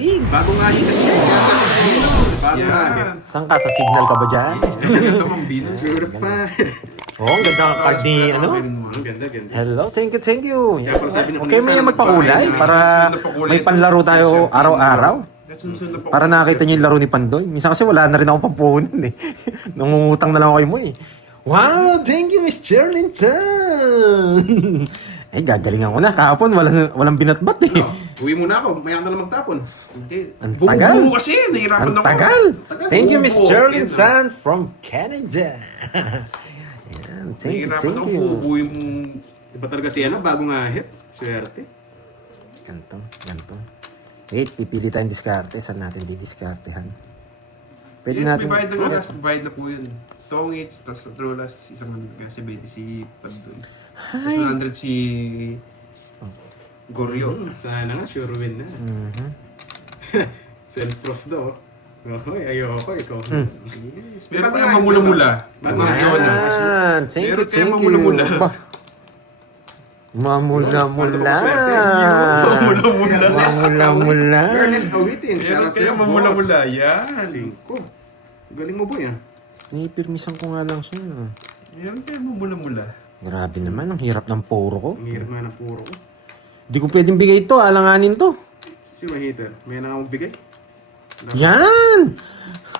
Bago nga yun kasi. Bago nga yun. Saan ka? Sa signal ka ba dyan? Ito mong Venus. Purifier. Oo, ang ganda ng card ni ano. Ang ganda, ganda. Hello, thank you. Kaya pala sabi ng Okay, may magpakulay para may panlaro tayo araw-araw. Para nakita niyo yung laro ni Pandoy. Minsan kasi wala na rin ako pampunan eh. Nangungutang na lang ako kay mo eh. Wow, thank you, Miss Cherlyn Chan. Eh, gagalingan ko na. Kahapon, walang binatbat eh. Uwi muna ako. Maya na lang magtapon. Hindi. Ang tagal. Buo kasi. Nahirapan Ang ako. tagal. Thank you, Miss Buo. Cherlyn Yan, Chan from Canada. Yan, thank Nahirapan ako. you. Buo yung... Di ba talaga si ano? Bago nga hit. Swerte. Ganto. Wait, pipili tayong diskarte. Saan natin didiskartehan? Pwede Yes, natin. may bayad na last. Bayad na po yun. Tong hits, tapos sa true last, isang kasi 20 si Pandoy. Tapos 100 si Goryo. Sana nga, sure win na. Self-proof daw. Hoy, ayoko. Ikaw. Yes. Meron kayong mamula-mula. Bago nga Mga yun. Yan, thank you, Meron kayong thank you. mamula-mula. Mamula-mula. Mamula-mula. Ernest Awitin. Meron Shoutout sa'yo, kayong mamula-mula. boss. Yan. 5. Galing mo, boy, ah. Nipirmisan ko nga lang siya. Meron kayong mamula-mula. Grabe naman, ang hirap ng puro ko. Ang hirap nga ng puro ko. Di ko pwedeng bigay ito, alanganin to. Sino may hater? May nakakabigay? Yan!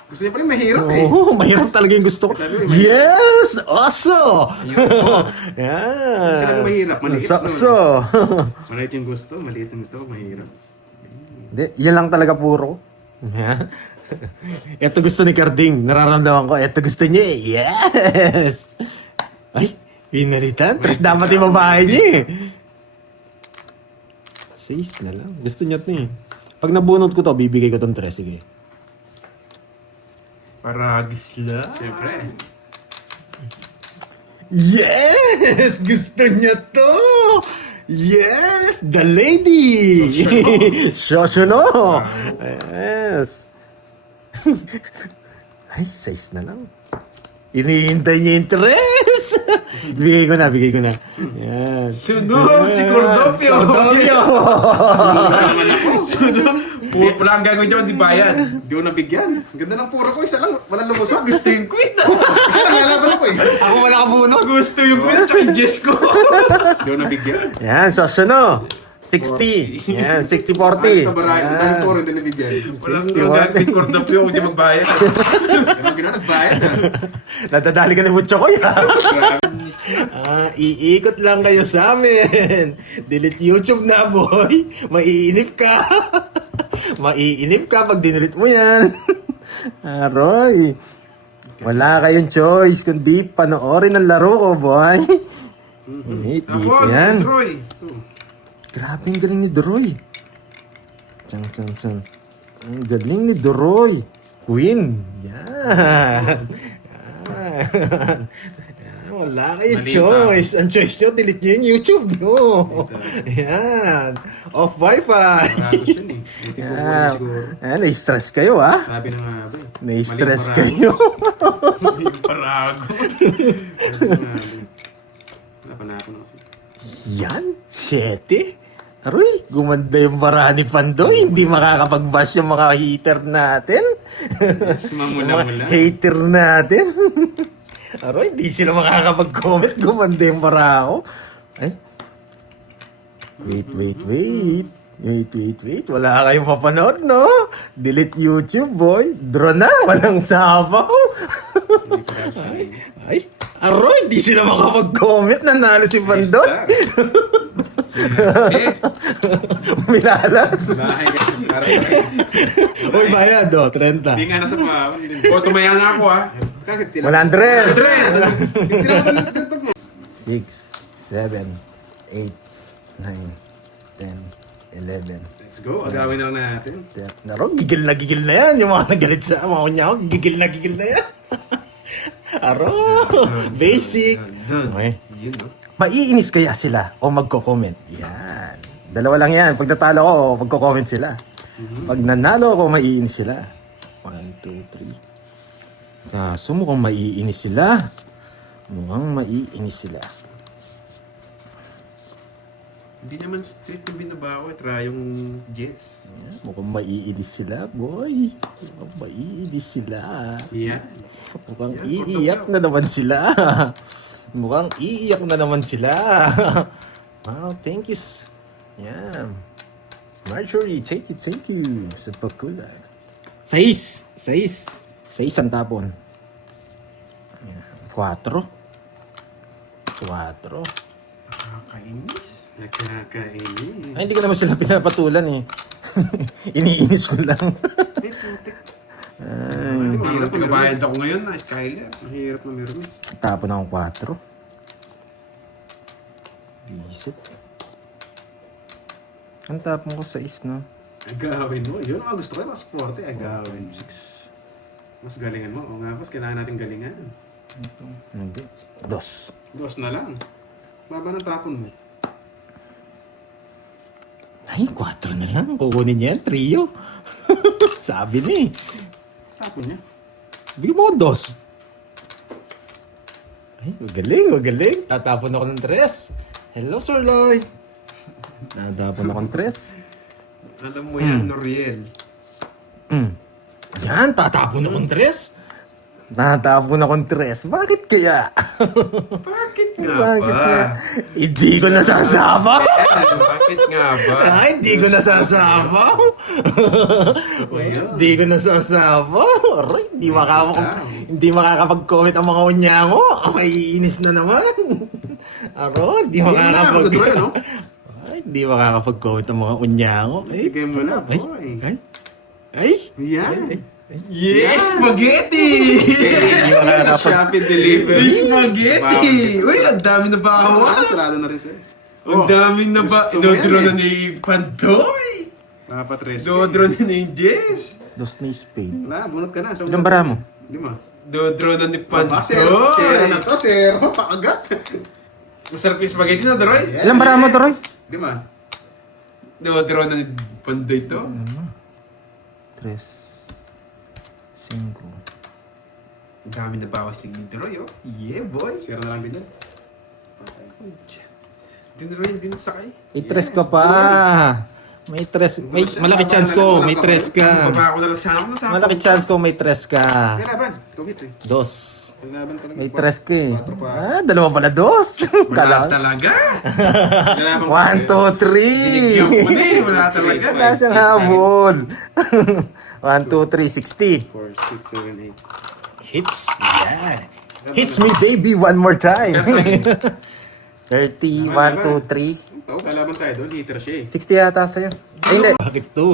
Gusto niya pala yung mahirap eh. Oo, mahirap talaga yung gusto ko. Sabi mo, may- Yes! Oso! Gusto Yan. lang mahirap, maliit Oso. Maliit yung gusto, maliit yung gusto ko, mahirap. Hindi, yan lang talaga puro. Ito gusto ni Carding. Nararamdaman ko, ito gusto niya eh. Yes! Ay, pinalitan. Tres dapat yung babae niya eh. 6 na lang. Gusto niya ito eh. Pag nabunot ko to, bibigay ko tong 3. Sige. Paragis lang. Siyempre. Yes! Gusto niya to! Yes! The lady! Shoshono! Yes! Ay, 6 na lang. Inihintay niya yung 3! bigay ko na. Yan. Sunod si Cordopio. Sunod. Wala ang gagawin dyan, di bayad. Di ko nabigyan. Ang ganda ng puro ko, isa lang. Walang lumusok. Gusto yung queen. Isa lang lalaban ako eh. Ako wala kabunot. Gusto yung queen, tsaka yung Jess ko. Di ko nabigyan. Yan, Shoshono. 60. Yan, 60-40. Tabarayan. Ang dahil puro hindi nabigyan. Walang gagawin Cordopio kung di magbayad. Ganun gano'n, nagbayad ah. Nadadali ka ni Butcho ko yan. Grabe. Iikot lang kayo sa amin. Delete YouTube na, boy. Maiinip ka. Maiinip ka pag dinelete mo yan. Aroy. Wala kayong choice kundi panoorin ang laro ko, boy. Wait, dito yan. Troy. Grabe ang galing ni Doroy. Chan. Ang galing ni Doroy. Queen. Yan. Wala kayong Mali pa. choice. Ang choice nyo, delete nyo yung YouTube nyo. Yan. Off Wi-Fi. Grabe siya eh. Buti ko muna siguro. Na-stress kayo, ha? Sabi na nga ba eh. Na-stress Maling kayo. Parago. Wala pa na ako na kasi. Yan. 7. Aroy, gumanda yung bara ni Pandoy. Hindi makakapag-bash yung mga hater natin. Yes, mamula-mula. Mga hater natin. Aroy, hindi sila makakapag-comment. Gumanda yung bara ako. Ay. Wait. Wala kayong papanood, no? Delete YouTube, boy. Draw na. Walang sabaw. Hindi ko rin sabi. Ay. Aroy, hindi sila makapag-comment. Nanalo si Pandoy. Minalas. Bahay kasi. Uy, bayad, 30. Hindi nga nasa pa. O, tumaya na ako ah. 100. 50 lang ako 6, 7, 8, 9, 10, 11. Let's go. Agawin na lang natin. Naro, gigil na yan. Yung mga nagalit sa mga niya, gigil na yan. Aro, basic. Okay. Yun, no? Maiinis kaya sila o magko-comment? Yan. Dalawa lang yan. Pag natalo ko, magko-comment sila. Pag nanalo ako, maiinis sila. 1, 2, 3. Kaso mukhang maiinis sila. Hindi naman straight yung binabawi. Try yung Jess. Mukhang maiinis sila, boy. Mukhang maiinis sila. Yan. Mukhang Yan, iiyak na naman sila. Mukhang iiyak na naman sila. Wow, thank you. Yan. Marjorie, thank you sa pagkulag. 6 ang tapon. 4. Nakakainis. Nakakainis. Ay, hindi ko naman sila pinapatulan eh. Iniinis ko lang. Eh, putik. Ay, Parang pinabayad ako ngayon na Skyler. Mahirap na meron. tapon akong 4. Visit. Ang tapon ko 6, no? Agawin mo. Yun ang gusto ko. Mas forte. Agawin. Mas galingan mo. O nga, boss. Kailangan natin galingan. Hindi. 2. Dos na lang. Baba ng tapon mo. Ay, 4 na lang. Kukunin niya yan, trio. Sabi ni. Tapon niya. Bigyan mo ko 2. Ay, magaling. Tatapon ako ng 3. Hello, Sir Loy. Tatapon ako ng 3. Alam mo yan, Noriel. Yan, tatapon ako ng 3. Natapon akong 3. Bakit kaya? Bakit nga Bakit ba? kaya? Hindi ko nasasabaw. Bakit nga ba? Ay, hindi ko nasasabaw. Hindi ko nasasabaw. Aray, hindi makakapag-comment ang mga unyango. Ay, inis na naman. Aro, hindi makakapag... no? Ay, hindi makakapag-comment ang mga unyango. Ay, Bigay mo na, boy. ay. Yan. Yes, spaghetti! Hindi makakapag... Shopee delivery. Spaghetti! Uy, ang dami na bawas! Sarado na rin sa'yo. Ang dami na ba? gusto mo yan Dodro eh. na ni Pantoy! Papatres. Dodro na ni Jess! Dos na spade. Wala, bunot ka na. Ilang bara mo? 5. Dodro na ni Sero Pantoy! na to, sero. Pakagat. Masarap yung spaghetti na, Doroy? Ilang bara mo, Toroy? 5. Dodro na ni Pantoy to? 3. 5. Ang dami na bawas si Doroy, oh. Yeah, boy! Sero na lang din yan. Doroy, hindi nasakay. May 3 ka pa. May 3. May malaki chance ko. May 3 ka. Baba ko na lang sana ako nasakay. Malaki chance ko may 3 ka. Kailaban. 2 hits eh. 2. Kailaban talaga. May 3 ka eh. 4 pa. Ah, dalawa pala 2. Wala talaga. Kailaban 1, 2, Binigyan ko 3. na eh. Wala talaga. Wala siyang habol. 1, 2, 3, 60. 4, 6, 7, 8. Hits. Yeah. Hits me baby one more time. 30, 1, 2, 3. Ito, kailaban tayo doon. Hitter siya eh. 60 yata sa'yo. Ay, hindi. Bakit to?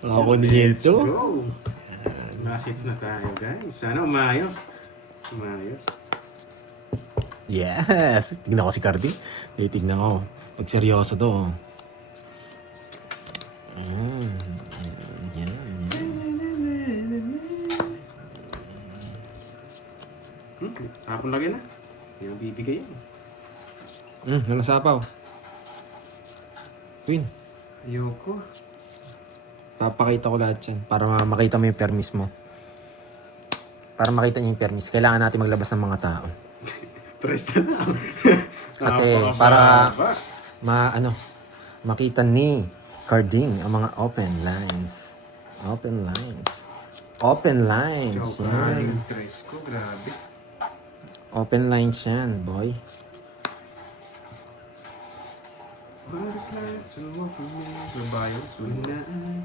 Ako Let's nito. go. Last hits na tayo, guys. Sana umayos. Umayos. Yes. Tignan ko si Cardi. Tignan ko. Pag seryoso to. Ayan. Yan. Tapon lagi na. Hindi mo bibigay yan. Nalasapaw. Queen. Ayoko. Papakita ko lahat yan. Para makita mo yung permis mo. Para makita niyo yung permis. Kailangan natin maglabas ng mga tao. Tres na. Kasi para makita ni Carding ang mga open lines. Open lines. Open lines. Joke. Yan. Yung tres ko, grabe. Open lines yan, boy. What is life so for me? Labayo. Yan.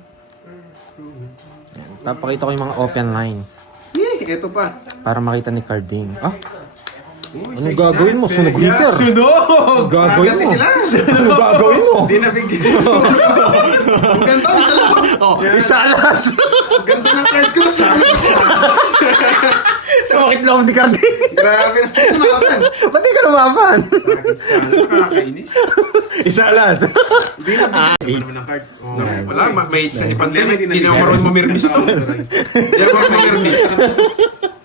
Papakita ko yung mga open lines. Ito pa. Para makita ni Carding. Ah, Uy, anong gagawin mo? Sunog heater. Sunog! Anong gagawin mo? sila. Anong gagawin mo? Hindi na bigyan. Ang ganda, isa lang. Oh, isalas. Ang ganda ng cards ko. Sumakit loob ni Carding. Grabe na naman. Ba't di ka lumaban? Nakakainis. Isalas. Hindi na bigyan naman ng card. Oh. Wala, may sa ipang Problema, hindi na marunong mamirmis to. Hindi na marunong mamirmis.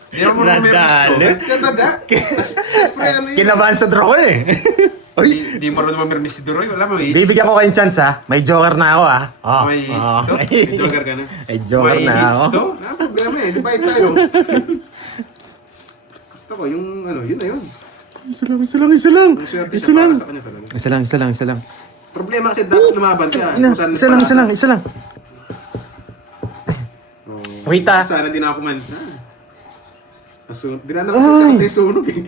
Hindi na marunong mamirmis to. Nadali. Kadaga. Siyempre, ano yun? Kinabahan sa draw ko eh. Hindi marunong mamirmis si Duroy. Wala, may hits. Bibigyan ko kayong chance ha. May joker na ako ha. Oh, May hits to? May joker ka na. May joker May na hits ako. to? Wala problema eh. Divide tayo. Gusto ko yung ano, yun na yun. Isa lang, isa lang, isa lang. Ang swerte Isa siya lang. para sa kanya talaga. Isa lang, isa lang, isa lang. Problema kasi dapat lumaban ka. Isa lang, isa lang, isa lang. Oh, Wait, ah. Sana din ako kumanta. Di na Ay. kasi sa sunog eh.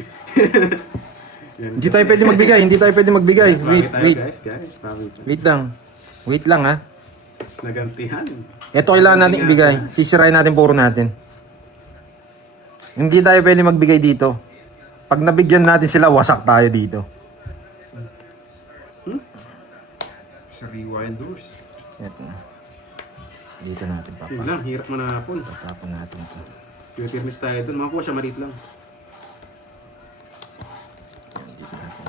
Yan, Hindi tayo pwede magbigay, hindi tayo pwede magbigay. Guys, Wait, bakit tayo, wait. Guys, bakit? Wait lang. Wait lang ha. Nagantihan. Ito kailangan natin ibigay. Sisirain natin puro natin. Hindi tayo pwede magbigay dito. Pag nabigyan natin sila, wasak tayo dito. Sa rewind doors. Ito na. Dito natin Yun papa. lang, hirap manapon. Tatapon natin ito. Pure-firmis tayo dun. Makakuha siya maliit lang.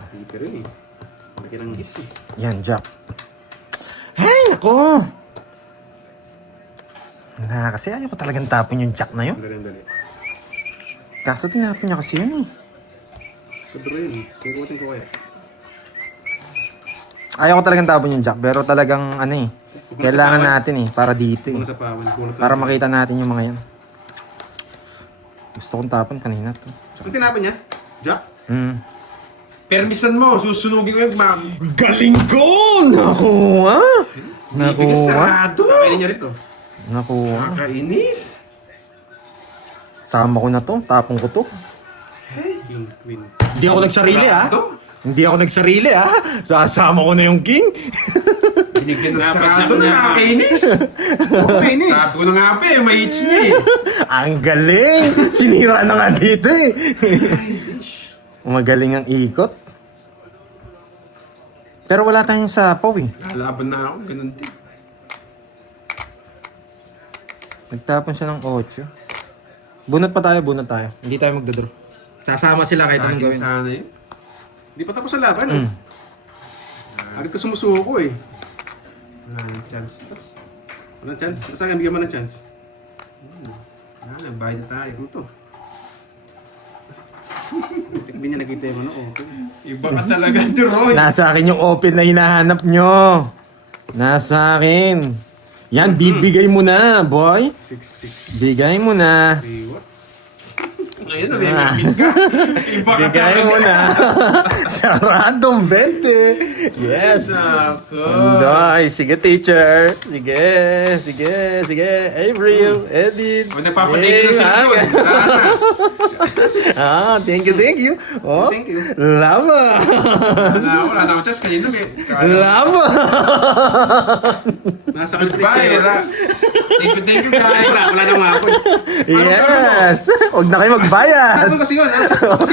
Dito rin eh. Laki ng hits eh. Yan, Jack. Hey, nako! Wala, kasi ayaw ko talagang tapon yung Jack na yun. Dali. Kaso tinapon niya kasi yun eh. Kadro yun. Kukutin ko kaya. Ayaw ko talagang tapon yung Jack, pero talagang ano eh. Kailangan natin eh, para dito eh. Bunga sa pawan. Para makita natin yung mga yan. Gusto kong tapon kanina to. Ang tinapon niya? Jack? Permisan mo, susunugin mo yung ma'am. Galing ko! Nakuha! Hindi ka sarado. Kakainin niya rito. Nakuha. Nakakainis. Sama ko na to, tapon ko to. King, queen. Hindi ako nagsarili ah. Hindi ako nagsarili ah. Sasama ko na yung king. Binigyan ng Dapat sarado siya na nakakainis. Kainis! Sabi ko na nga pa eh, may itch na eh. Ang galing! Sinira na nga dito eh. Magaling ang ikot. Pero wala tayong sapaw eh. Lalaban na ako, ganun din. Nagtapon siya ng 8. Bunot pa tayo, bunot tayo. Hindi tayo magdadraw. Sasama sila kahit anong Sa akin gawin. sana yun. Di pa tapos ang laban eh. Agad ka sumusuko eh. Wala nang chance to. Walang chance. Sa akin, bigyan mo ng chance. Wala, nagbayad na tayo. Ano to? Hindi niya nakita yung ano, okay. Iba ka talaga, Duroy. Nasa akin yung open na hinahanap nyo. Nasa akin. Yan, bibigay mo na, boy. 6-6. Bigay mo na. 3 what? Ngayon, nabibigis ka. Iba ka Bigay talaga. mo na. Saradong 20. Yes. Anday. Sige, teacher. Sige. Avril, Edith. O, nagpapatigil na Yay, ha? thank you. Oh, Thank you. Lama. Wala na akong chance. Kanina may... Lama. Nasa akin Goodbye, wala. Thank you guys. Wala nang mapon. Yes. Huwag na kayo magbayad. Ano kasi yun?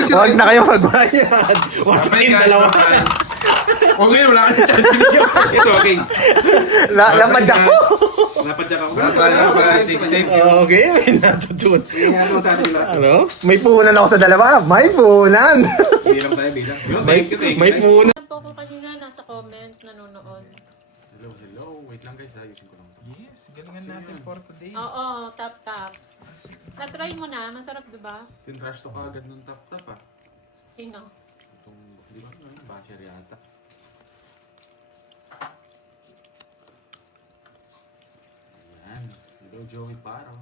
Huwag na kayo magbayad. Wasakin Bye, guys. dalawa. Bye. O ngayon, wala ka na chance. Ito, okay. Lamadyak ko. Napadyak ako. Bye. Okay, may natutunan. Ingatan mo sa atin lahat. Ano? May punan ako sa dalawa. May punan. Bilang tayo, bilang. may punan. po ko kanina nasa comment, nanonood. Hello. Wait lang guys, ayusin ko lang. Yes, galingan natin for today. Oo, tap. Na-try mo na, masarap diba? Tinrush to kagad nung tap-tap ah. Sino? Itong, di ba? Basher yata. Yan. Hello, Joey Paro.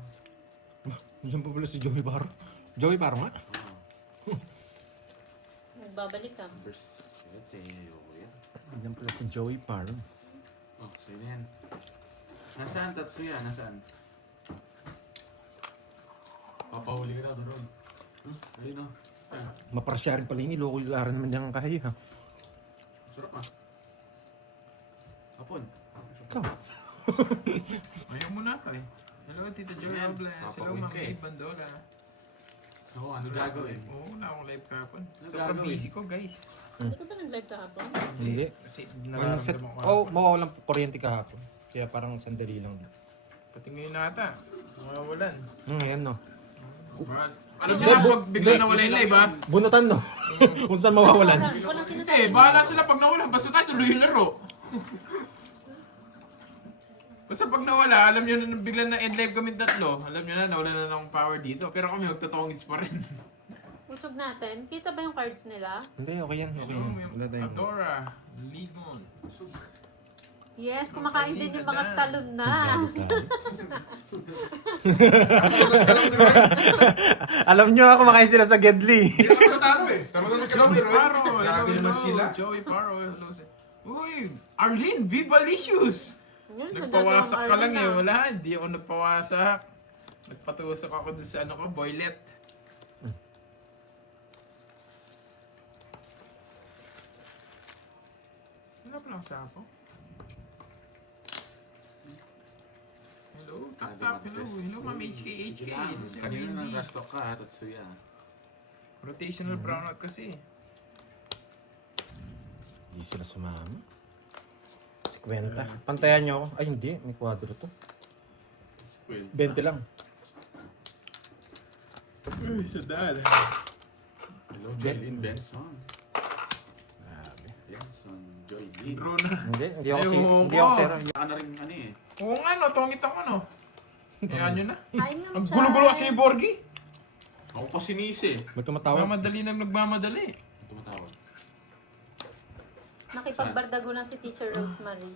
Diyan pa pala si Joey Baro. Joey Baro nga? Magbabalik ka. Verse 7. Yan. Diyan pala si Joey Baro. Oh, sino yan? Nasaan Tatsuya? Nasaan? Papahuli ka na doon. Ayun o. Maprasyarin pala yun. Iloko yung laran naman dyan ang kaya. Sarap ah. Hapon. Ikaw. Ayaw mo na pa eh. Hello, Tito Joey Ayan, Robles. Hello, papawin Ma'am ka eh. Gabe Bandola. Oo, ano gagawin? Oo, wala akong live kahapon. Ano Sobrang gagawin? busy ko, guys. Hindi ka ba nag-live kahapon? Hindi. Kasi Walang set. nararamdaman ko. Oh, mawawalan kuryente kahapon. Kaya parang sandali lang. Pati ngayon nata. Mawawalan. Yan no. Alam niyo na pag bigla nawala yung live ha? Bunutan no. Kung saan mawawalan. Walang sinasabi. Bahala sila pag nawala. Basta tayo tuloy yung laro. Basta pag nawala, alam niyo na bigla na end live kami tatlo. Alam niyo na, nawala na ng power dito. Pero kami magtatongits pa rin. Usog natin. Kita ba yung cards nila? Hindi, okay yan. Okay yan. Wala tayong... Adora, Ligon. Yes, kumakain din yung mga talon na. Alam nyo, kumakain sila sa Gedli. Hindi na kami natalo eh. Tama na Joey Paro. Grabe Hello, naman hello. sila. Joey Paro. Hello. Uy, Arlene, Vivalicious. Yun, Nagpawasak ka lang eh. ah. Wala, hindi ako nagpawasak. Nagpatusok ako dun sa ano ko, boylet. Wala pa lang sa ako. Hello, tap tap. Hello, hello ma'am HK. Hello, Sir Kanina Wendy. nang restock ka, Tatsuya. Rotational brownout kasi. Hindi sila sumama. 50. Pantayan niyo ako. Ay, hindi. May kwadro to. 20 lang. Uy, sadal. Hello, Jaylin Benson. Grabe. Benson, Joy Lee. Draw na. Hindi ako si... Ayoko. Hindi ako zero. Baka na rin ano eh. Oo nga no, tongit ako no. Kaya nyo na. Ay, no, Ang gulo-gulo kasi ni Borgie. Ako pa sinisi. May tumatawag. Nagmamadali na nagmamadali. Ang tumatawag. nakipagbardagulan si Teacher Rosemary.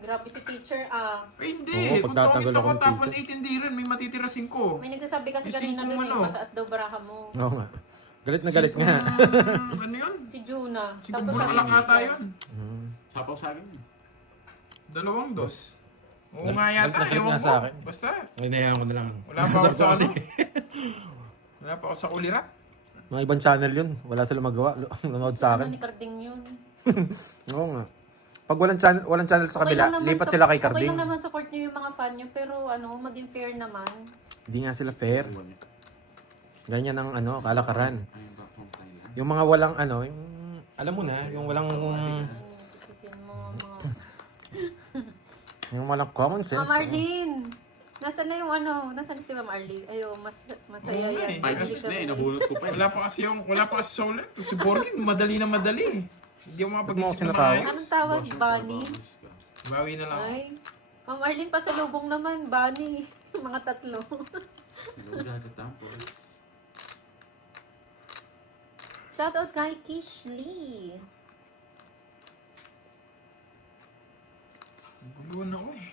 Grabe si Teacher, ah. Ay hindi. Oo, Kung pagtatagal tongit ako, ako ng tapon teacher. 8 hindi rin. May matitira 5. May nagsasabi kasi Yung kanina singkong dun eh, ano. mataas daw baraha mo. Oo nga. Galit na galit nga. Ano yun? Si Juna. Siguro Tapos bulaklak sabi ata ko, yun. Sapaw sa akin. 2 dos. Oo Galit- nga yata. galit na Ewan sa ko. akin. Basta. Ay, nayaan ko na lang. Wala pa ako Sarap sa kasi. ano. Wala pa ako sa ulirat. Mga ibang channel yun. Wala sila magawa. Nanonood sa ano akin. ni Carding yun. Oo nga. Pag walang channel sa kabila, lang naman lipat sila kay Okay Carding. lang naman support nyo yung mga fan nyo, pero ano, maging fair naman. Hindi nga sila fair. Ganyan ang ano, kalakaran. Ayun ba, from Thailand. Yung mga walang ano, yung, alam mo na, yung walang, Ay, isipin mo, mga... yung walang common sense. Ma'am Arlene! Nasaan na yung ano? Nasaan na si Ma'am Arlene? Ayo, masaya Oo nga yan. eh. Five minutes na eh, nabulot ko pa eh. Wala pa kasi sa ulit. Si Borgie, madali na madali. Hindi ako Ba't mo makapag-isip ako na sinatawag? maayos. Anong tawag? Boss, Bunny? boss ka. Bawi na lang ako. Ay. Ma'am Arlene, pasalubong naman. Bunny. Mga tatlo. Hello, Dada Tampos. Shoutout kay Kish Lee. Guluhan ako eh.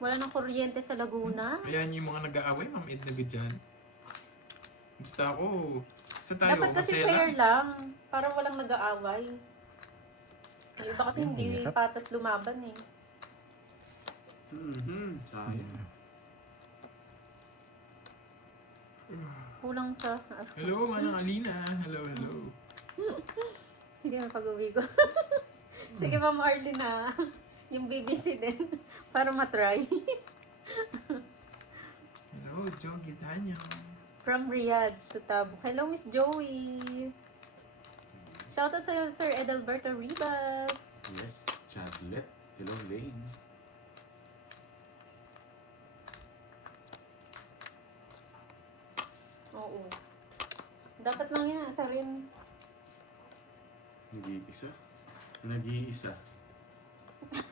Wala nang kuryente sa Laguna. Ayan yung mga nag-aaway, Ma'am Edna Gadyan. Basta ako, basta tayo, Dapat kasi masaya fair lang. lang. Para walang nag-aaway. Yung iba kasi hindi hirap. patas lumaban eh. Sayang. Kulang sa... Hello, Manang Alina. Hello, hello. Sige na pag-uwi ko. Sige, Ma'am Arlene na. Yung BBC din. Para matry. Hello, Joe Gitanyo. From Riyadh to Tabuk. Hello, Miss Joey. Shoutout sa'yo, Sir Edalberto Ribas. Yes, Chadlet. Hello, Lane. Oo. Dapat lang yun, sa rin. Nag-iisa. Nag-iisa.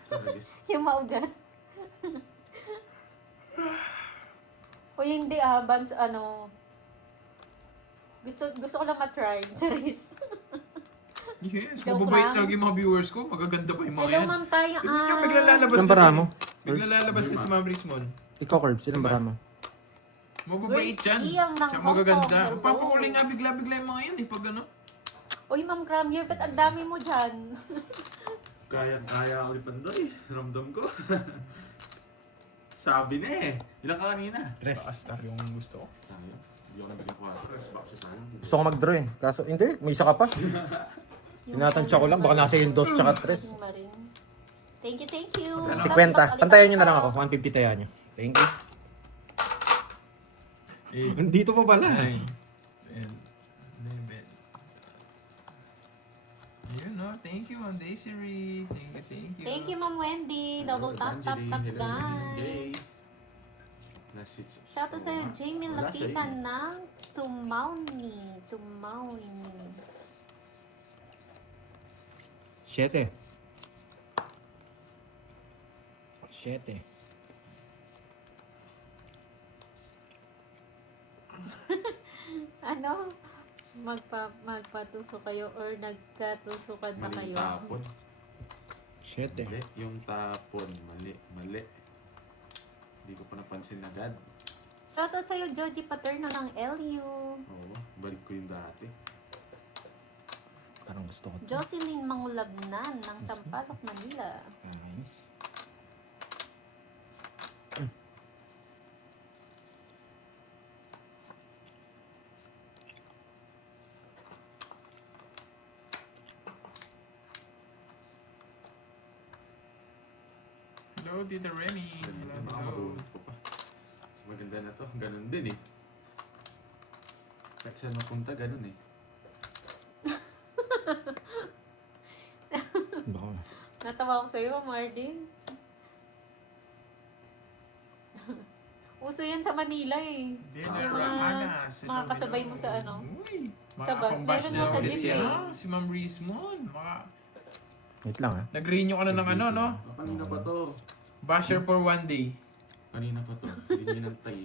Saragis. Yung mauga. O hindi ah, Bans, ano. Gusto ko lang matry. Charis. Yes, Joke mababait lang. talaga yung mga viewers ko. Magaganda pa yung mga Hello, yan. Ma'am Tayo. Tignan nyo, bigla lalabas Ilang bara mo? Bigla lalabas kasi Ma'am Rismon. Ikaw, Curbs, ilang bara mo? Mababait Grace yan. Iyang ng Siya Hong Kong. magaganda. Hello. Papakulay nga bigla-bigla yung mga yan eh. Pag ano. Uy, Ma'am Cram, here, ba't ang dami mo dyan? Kaya ang lipandoy. Ramdam ko. Sabi na eh. Ilang ka kanina? Paastar yung gusto ko. Sayang. Hindi ako nabigyan 4. Baka siya sayang. Gusto ko mag-draw eh. Kaso, hindi, may isa ka pa. Tinatansya ko lang, baka nasa yung 2 tsaka 3. Yung marin. Thank you, thank you. Ano? 50. Pantayan nyo na lang ako. 150 taya nyo. Thank you. Nandito pa pala. 9, 10, 11. Ayun no, thank you Ma'am Desiree. Thank you. Thank you, Ma'am Wendy. Double tap, tap, tap, guys. Last hits. Shoutout sa'yo, Jamie Wala siya Latifa eh. ng Tumauni. 7. 7. Ano? Magpatuso kayo or nagkatusukan na Mali kayo? yung tapon. 7. Mali yung tapon. Mali. Hindi ko pa napansin agad. Shoutout sa'yo, Joji Paterno ng LU. Oo, balik ko yung dati. Parang gusto ko. Jocelyn Mangulabnan ng Sampaloc, Manila. Nice. Hello, Tita Renny. Ganun din, Hello, baka hello. marunong ko pa. Mas maganda na to. Ganun din eh. Kahit saan mapunta, ganun eh. Baka. Natawa ko sa'yo, Ma'am Arlene. Uso yan sa Manila eh. Dinner Mga- Anas. Hello, mga kasabay hello. mo sa ano? Uy, Sa bus. makakapang-bash Meron na nga sa ulit jeep si, eh. ano, si Ma'am Rizmon. Wait lang, ha. Nag-renew ka na ng ano, no? Ah, kanina pa to. Basher for one day. Kanina pa to. Hindi niya nagtay.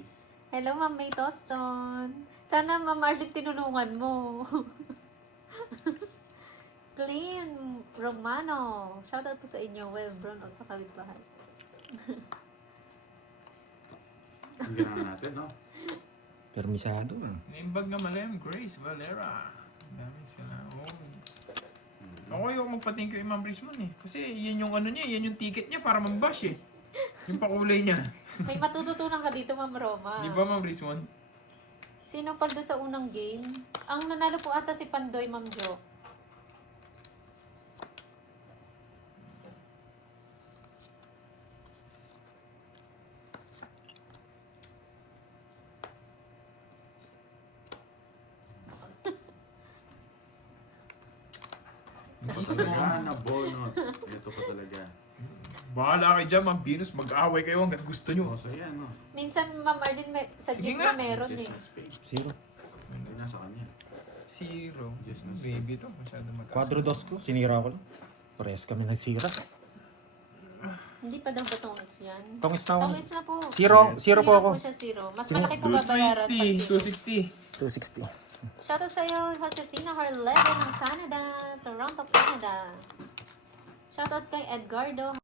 Hello, Ma'am May Toston. Sana, Ma'am Arlene, tinulungan mo. Clean Romano. Shoutout po sa inyo. Well, Brown out sa Kawit-Bahay. Ang ginawa natin, no? Permisado, ah. Naimbag na Malem, Grace Valera. Dami sila. Oh. Ako yung magpa-thank you kay Ma'am Rizmon eh. Kasi yan yung ano niya, yan yung ticket niya para mambash eh. Yung pakulay niya. May matututunan ka dito, Ma'am Roma. Di ba Ma'am Rizmon? Sino pa doon sa unang game? Ang nanalo po ata si Pandoy, Ma'am Jo. Mismo. Talaga na bonot. Ito pa talaga. Bahala kayo dyan, Ma'am Venus. Mag-aaway kayo hanggat gusto nyo. Oh, so yan, no? Minsan, Ma'am Arlene, sa Sige jeep nga. na meron Just eh. na space. Zero. Hindi nasa kanya. Zero. Just na Baby to. Masyado mataas. Quadro dos ko. Sinira ko lang. Parehas kami nagsira. Hindi pa daw ba tongits yan? Tongits na ako. Tongits na po. Zero po ako. Siya, zero. Mas Zero. malaki po babayaran pag 220, zero. 260. 260. Shoutout sa'yo, Josefina Harleva ng Canada, Toronto, Canada. Shoutout kay Edgardo